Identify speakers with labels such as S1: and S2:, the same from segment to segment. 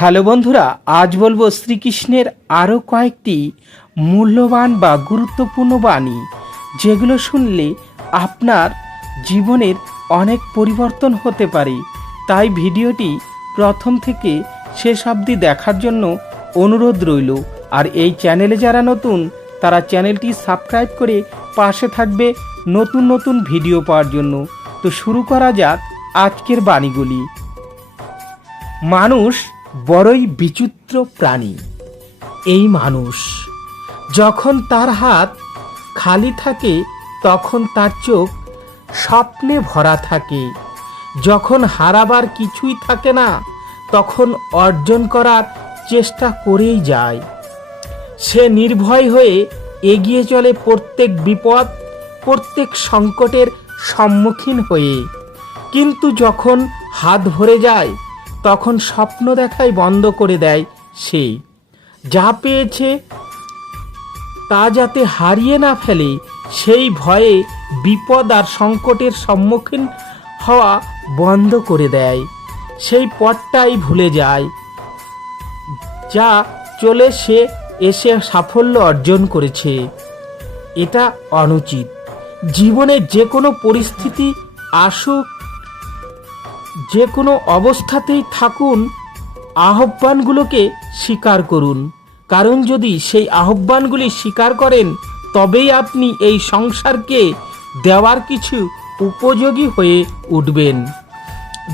S1: Hello বন্ধুরা, আজ বলব শ্রীকৃষ্ণের আরও কয়েকটি মূল্যবান বা গুরুত্বপূর্ণ বাণী, যেগুলো শুনলে আপনার জীবনের অনেক পরিবর্তন হতে পারে। তাই ভিডিওটি প্রথম থেকে শেষ অবধি দেখার জন্য অনুরোধ রইল। আর এই চ্যানেলে যারা নতুন, তারা চ্যানেলটি সাবস্ক্রাইব করে পাশে থাকবে নতুন নতুন ভিডিও পাওয়ার জন্য। তো শুরু করা যাক আজকের বাণীগুলি। মানুষ বড়ই বিচিত্র প্রাণী। এই মানুষ যখন তার হাত খালি থাকে, তখন তার চোখ স্বপ্নে ভরা থাকে। যখন হারাবার কিছুই থাকে না, তখন অর্জন করার চেষ্টা করেই যায়। সে নির্ভয় হয়ে এগিয়ে চলে প্রত্যেক বিপদ, প্রত্যেক সংকটের সম্মুখীন হয়ে। কিন্তু যখন হাত ভরে যায় তখন স্বপ্ন দেখাই বন্ধ করে দেয় সে যা পেয়েছে তা যাতে হারিয়ে না ফেলে, সেই ভয়ে বিপদ আর সংকটের সম্মুখীন হওয়া বন্ধ করে দেয়। সেই পথটাই ভুলে যায়, যা চলে সে এসে সাফল্য অর্জন করেছে। এটা অনুচিত। জীবনে যে কোনো পরিস্থিতি আসুক যে কোনো অবস্থাতেই থাকুন, আহ্বানগুলোকে স্বীকার করুন। কারণ যদি সেই আহ্বানগুলি স্বীকার করেন, তবেই আপনি এই সংসারকে দেওয়ার কিছু উপযোগী হয়ে উঠবেন।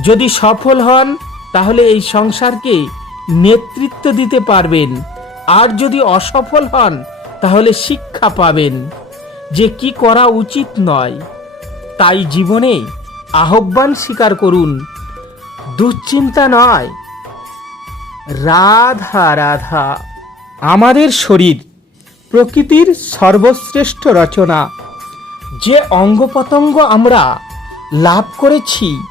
S1: যদি সফল হন, তাহলে এই সংসারকে নেতৃত্ব দিতে পারবেন। আর যদি অসফল হন, তাহলে শিক্ষা পাবেন যে কি করা উচিত নয়। তাই জীবনে আহ্বান স্বীকার করুন। দুশ্চিন্তা নয়। রাধা রাধা। আমাদের শরীর প্রকৃতির সর্বশ্রেষ্ঠ রচনা। যে অঙ্গ প্রত্যঙ্গ আমরা লাভ করেছি,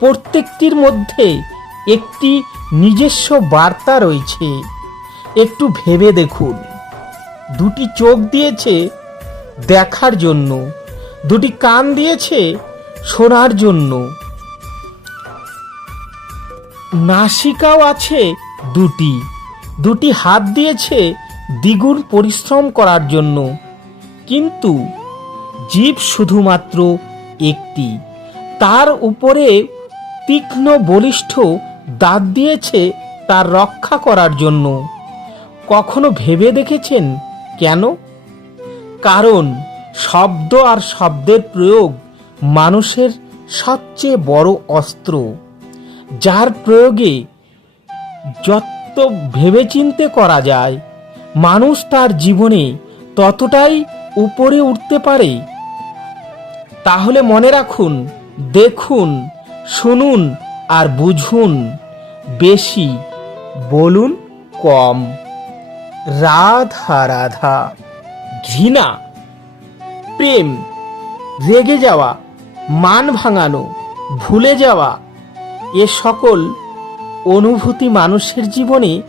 S1: প্রত্যেকটির মধ্যে একটি নিজস্ব বার্তা রয়েছে। একটু ভেবে দেখুন। দুটি চোখ দিয়েছে দেখার জন্য, দুটি কান দিয়েছে শোনার জন্য। নাসিকাও আছে দুটি। দুটি হাত দিয়েছে দ্বিগুণ পরিশ্রম করার জন্য। কিন্তু জীব শুধুমাত্র একটি। তার উপরে তীক্ষ্ণ বলিষ্ঠ দাঁত দিয়েছে তার রক্ষা করার জন্য। কখনো ভেবে দেখেছেন কেন? কারণ শব্দ আর শব্দের প্রয়োগ মানুষের সবচেয়ে বড় অস্ত্র। যার প্রয়োগে যত ভেবেচিন্তে করা যায়, মানুষ তার জীবনে ততটাই উপরে উঠতে পারে। তাহলে মনে রাখুন, দেখুন, শুনুন আর বুঝুন। বেশি বলুন কম। রাধা রাধা। ঘৃণা, প্রেম, রেগে যাওয়া, মান ভাঙানো, ভুলে যাওয়া এ সকল অনুভূতি মানুষের জীবনে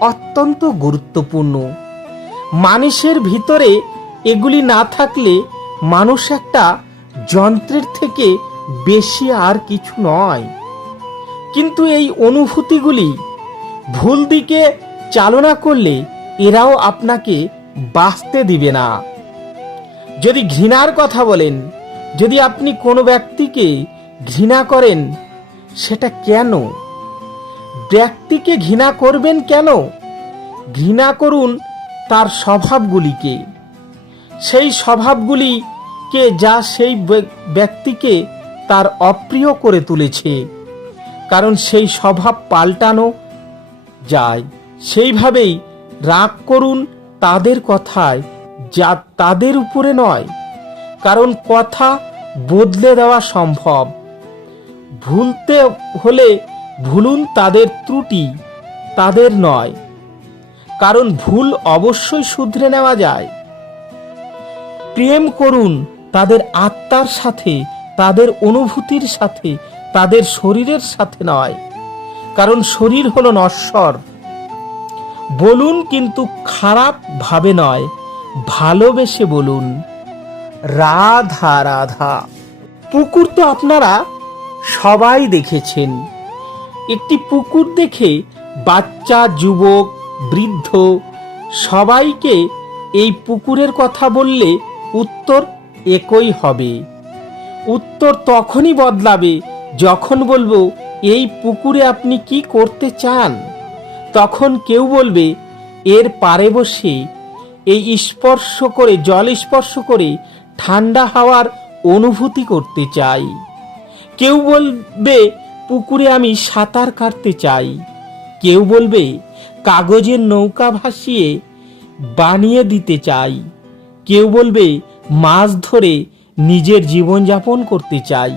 S1: অত্যন্ত গুরুত্বপূর্ণ। মানুষের ভিতরে এগুলি না থাকলে মানুষ একটা যন্ত্রের থেকে বেশি আর কিছু নয়। কিন্তু এই অনুভূতিগুলি ভুল দিকে চালনা করলে এরাও আপনাকে বাঁচতে দিবে না। যদি ঘৃণার কথা বলেন, যদি আপনি কোনো ব্যক্তিকে ঘৃণা করেন সেটা কেন? ব্যক্তিকে ঘৃণা করবেন কেন? ঘৃণা করুন তার স্বভাবগুলিকে। সেই স্বভাবগুলিকে যা সেই ব্য- ব্যক্তিকে তার অপ্রিয় করে তুলেছে। কারণ সেই স্বভাব পাল্টানো যায়। সেইভাবেই রাগ করুন তাদের কথায়, যা তাদের উপরে নয়। কারণ কথা বদলে দেওয়া সম্ভব। ভুলতে হলে ভুলুন তাদের ত্রুটি, তাদের নয়। কারণ ভুল অবশ্যই শুধরে নেওয়া যায়। প্রেম করুন তাদের আত্মার সাথে, তাদের অনুভূতির সাথে, তাদের শরীরের সাথে নয়। কারণ শরীর হলো নশ্বর। বলুন কিন্তু খারাপ ভাবে নয়, ভালোবেসে বলুন। রাধা রাধা। পুকুর তো আপনারা সবাই দেখেছেন। একটি পুকুর দেখে বাচ্চা, যুবক, বৃদ্ধ সবাইকে এই পুকুরের কথা বললে উত্তর একই হবে। উত্তর তখনই বদলাবে যখন বলব, এই পুকুরে আপনি কি করতে চান? তখন কেউ বলবে, এর পারে বসে এই স্পর্শ করে, জল স্পর্শ করে ঠান্ডা হাওয়ার অনুভূতি করতে চাই। কেউ বলবে, পুকুরে আমি সাঁতার কাটতে চাই। কেউ বলবে, কাগজের নৌকা ভাসিয়ে বানিয়ে দিতে চাই। কেউ বলবে, মাছ ধরে নিজের জীবনযাপন করতে চাই।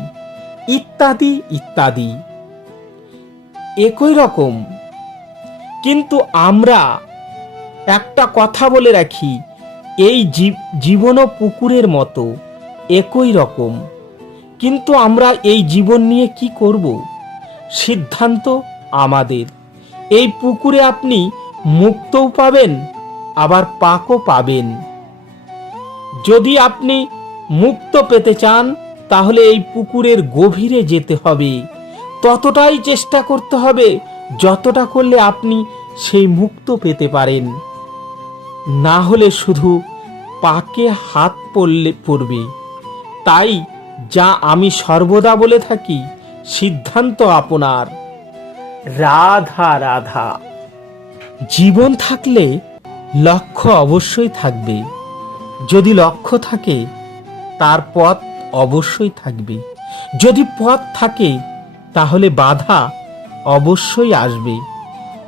S1: ইত্যাদি ইত্যাদি। একই রকম। কিন্তু আমরা একটা কথা বলে রাখি, এই জীব- জীবনও পুকুরের মতো, একই রকম। কিন্তু আমরা এই জীবন নিয়ে কি করব? সিদ্ধান্ত আমাদের। এই পুকুরে আপনি মুক্তও পাবেন, আবার পাকও পাবেন। যদি আপনি মুক্ত পেতে চান, তাহলে এই পুকুরের গভীরে যেতে হবে। ততটাই চেষ্টা করতে হবে, যতটা করলে আপনি সেই মুক্ত পেতে পারেন। না হলে শুধু পাকে হাত পড়লে পড়বে। তাই যা আমি সর্বদা বলে থাকি সিদ্ধান্ত আপনার। রাধা রাধা। জীবন থাকলে লক্ষ্য অবশ্যই থাকবে। যদি লক্ষ্য থাকে তার পথ অবশ্যই থাকবে। যদি পথ থাকে তাহলে বাধা অবশ্যই আসবে।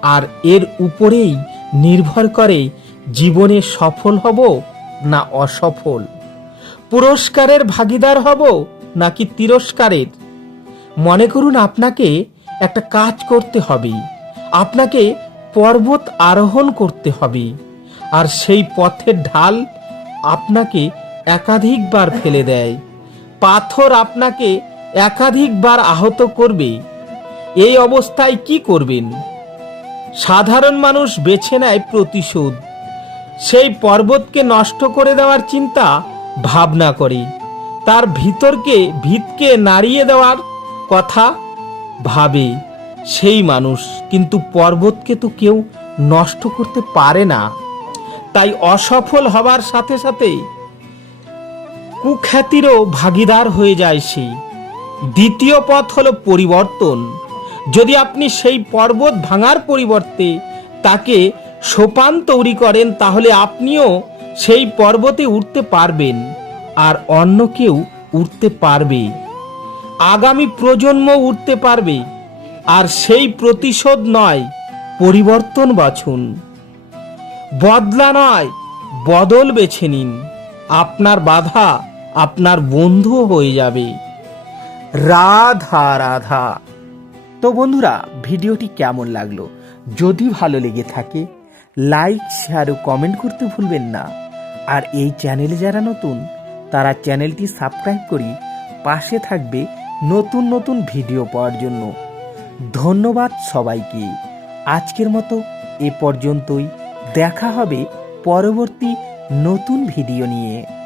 S1: আর এর উপরেই নির্ভর করে জীবনে সফল হব না অসফল। পুরস্কারের ভাগিদার হব নাকি তিরস্কারের? মনে করুন আপনাকে একটা কাজ করতে হবে। আপনাকে পর্বত আরোহণ করতে হবে। আর সেই পথের ঢাল আপনাকে একাধিকবার ফেলে দেয়। পাথর আপনাকে একাধিকবার আহত করবে। এই অবস্থায় কি করবেন? সাধারণ মানুষ বেছে নেয় প্রতিশোধ। সেই পর্বতকে নষ্ট করে দেওয়ার চিন্তা ভাবনা করে। তার ভিতরকে ভিতকে নাড়িয়ে দেওয়ার কথা ভাবে। সেই মানুষ কিন্তু পর্বতকে তো কেউ নষ্ট করতে পারে না। তাই অসফল হবার সাথে সাথে কুখ্যাতিরও ভাগিদার হয়ে যায় সে। দ্বিতীয় পথ হলো পরিবর্তন। যদি আপনি সেই পর্বত ভাঙার পরিবর্তে তাকে সোপান তৈরি করেন তাহলে আপনিও সেই পর্বতে উঠতে পারবেন, আর অন্য কেউ উঠতে পারবে। আগামী প্রজন্ম উঠতে পারবে, আর সেই প্রতিশোধ নয়, পরিবর্তন বাছুন। বদলা নয়, বদল বেছে নিন। আপনার বাধা আপনার বন্ধু হয়ে যাবে। রাধা রাধা। তো বন্ধুরা, ভিডিওটি কেমন লাগল? যদি ভালো লেগে থাকে লাইক শেয়ার ও কমেন্ট করতে ভুলবেন না। আর এই চ্যানেলে যারা নতুন, তারা চ্যানেলটি সাবস্ক্রাইব করি পাশে থাকবে নতুন নতুন ভিডিও পাওয়ার জন্য। ধন্যবাদ সবাইকে। আজকের মতো এ পর্যন্তই। দেখা হবে পরবর্তী নতুন ভিডিও নিয়ে।